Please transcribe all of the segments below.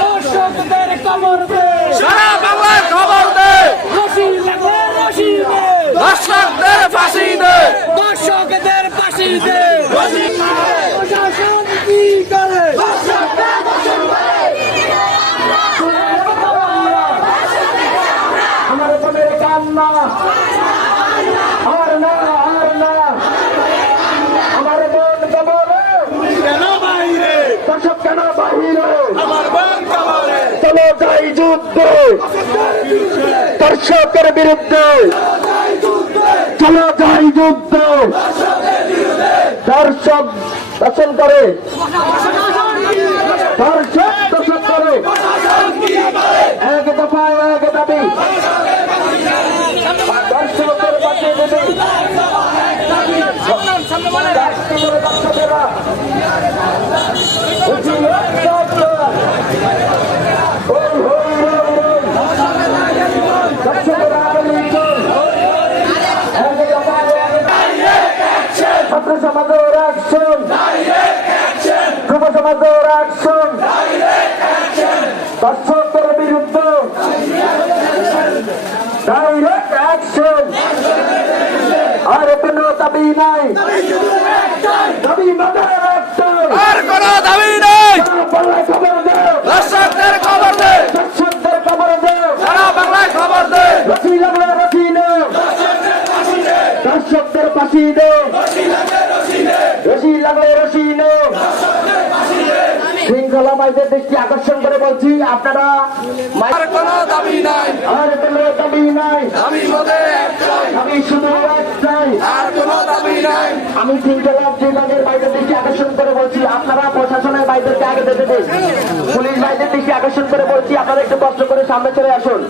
দর্শকদের কবর দে সারা বাংলায় খবর দে রশি লাগলে রশি দে দর্শকদের ফাঁসি দে দর্শকদের ফাঁসি দে প্রশাসন কি করে আমার মনের কান্না আর না আর না আমার মন কবরে কেন বাইরে দর্শক কেন বাহিরে আমার বোন কবরে চলো যুদ্ধে দর্শকের বিরুদ্ধে। চলো যাই যুদ্ধে। দর্শক শাসন করে। দর্শক শাসন করে। এক দফা এক দাবি দর্শকের পাশে দেবে দর্শকেরা ওই হই রই রই দর্শকেরা লিখুন এক দফা এক ছাত্র সমাজের অ্যাকশন যুব সমাজের অ্যাকশন দর্শকের বিরুদ্ধে। ডাইরেক্ট অ্যাকশন আর কোনো দাবি নাই। দাবি আর কোনো দাবি নেই। বাংলায় খবর দর্শকদের খবর দে। দর্শকদের খবর দেও সারা বাংলায় খবর দে। দর্শকদের নেও শৃঙ্খলা মাইদের দৃষ্টি আকর্ষণ করে বলছি আপনারা আর কোনো দাবি নাই। আর কোনো দাবি নাই। দাবি মধ্যে একটাই। আমি শুধু একটাই। আর কোনো দাবি নাই। আমি শৃঙ্খলা বিভাগের বাইরের দৃষ্টি আকর্ষণ করে বলছি আপনারা প্রশাসনের বাইরেকে আগে যেতে দিন। পুলিশ বাইরের দৃষ্টি আকর্ষণ করে বলছি আপনারা একটু কষ্ট করে সামনে চলে আসুন।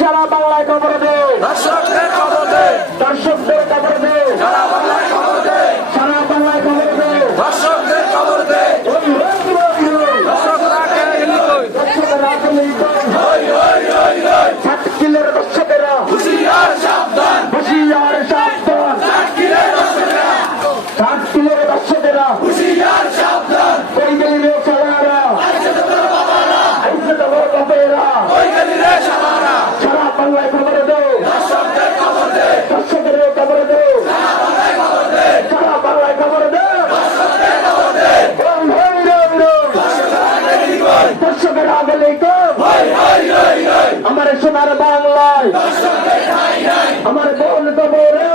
সারা বাংলায় খবর দে দর্শকদের খবর দে দর্শকদের খবর দে সারা বাংলায় খবর দে সারা বাংলায় খবর দে দর্শকদের খবর দে ওই রোজ রোজ রোজ দর্শকরা কে গেলি কই দর্শকের রাজনীতি ওই ওই ওই ওই ছাত্রীদের দর্শকেরা হুশিয়ার সাবধান হুশিয়ার সাবধান কিরে দর্শকরা ছাত্রীদের দর্শকেরা হুশিয়ার সাবধান কই গেলি রে সালারা আইসে তো বাপেরা ওই গেলি রে সালারা সারা বাংলায় খবর দে দর্শকদের খবর দে দর্শকের খবর দে সারা বাংলায় খবর দে ওই হই রই রই। দর্শকের আগে লেখো ওই ওই ওই ওই আমার সোনার বাংলায়। আমার বোন কবরে।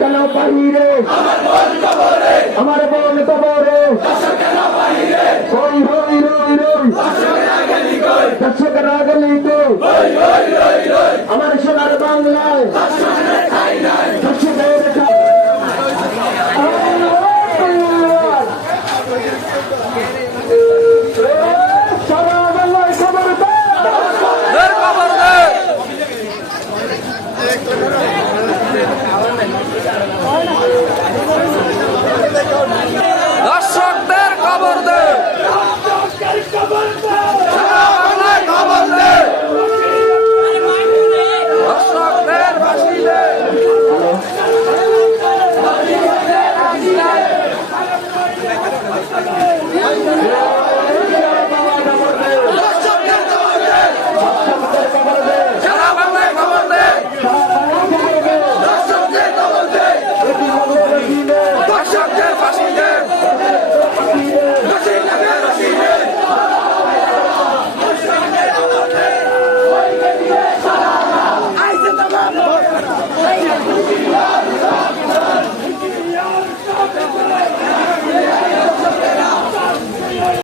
কেন বাহিরে। আমার বোন কবরে। হই হই রই রই। দর্শকের আগে লেখো আমার সোনার বাংলায়।